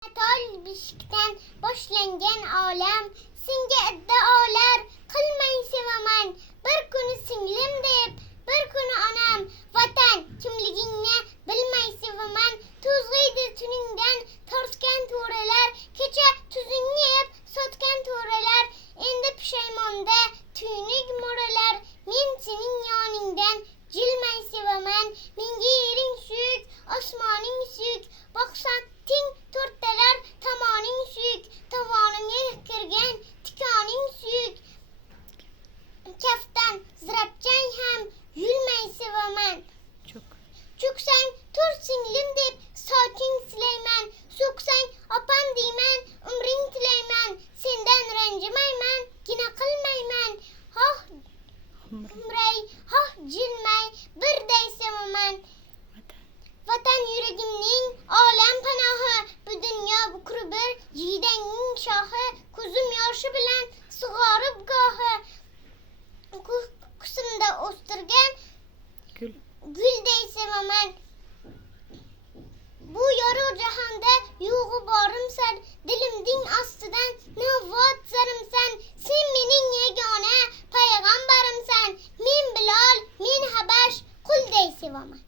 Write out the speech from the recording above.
Tol beshikdan boshlangan olam, senga iddaolar qilmay sevaman. Bir kuni singlim deb, bir kuni onam, vatan kimligingni bilmay sevaman. To'zg'iydi tuningdan torsgan to'ralar, kecha tuzingni yeb sotgan to'ralar, endi pushaymonda tuynik mo'ralar. Men sening yoningdan jilmay sevaman. Menga yering suyuk, osmoning suyuk, boqsam ting to'rttalar tomoning suyuk, tovonimga kirgan tikoning suyuk. Kaftan zirapchang ham yulmay sevaman. Cho'ksang tur singlim deb soching silayman, so'ksang opam deyman, umring tilayman. Sendan ranjimayman, gina qilmayman. Hoh umray, hoh jilmay, birday sevaman. Vatan yuragimning olam panohi, bu dunyo bukri bir jiydangning shohi. Ko'zim yoshi bilan sug'orib gohi, ko'ksimda o'stirgan gulday sevaman. Bu yorug' jahonda yo'g'i borimsan, dilimning ostidan navot zarimsan. Sen mening yagona payg'ambarimsan. Men Bilol, men Habash, qulday sevaman.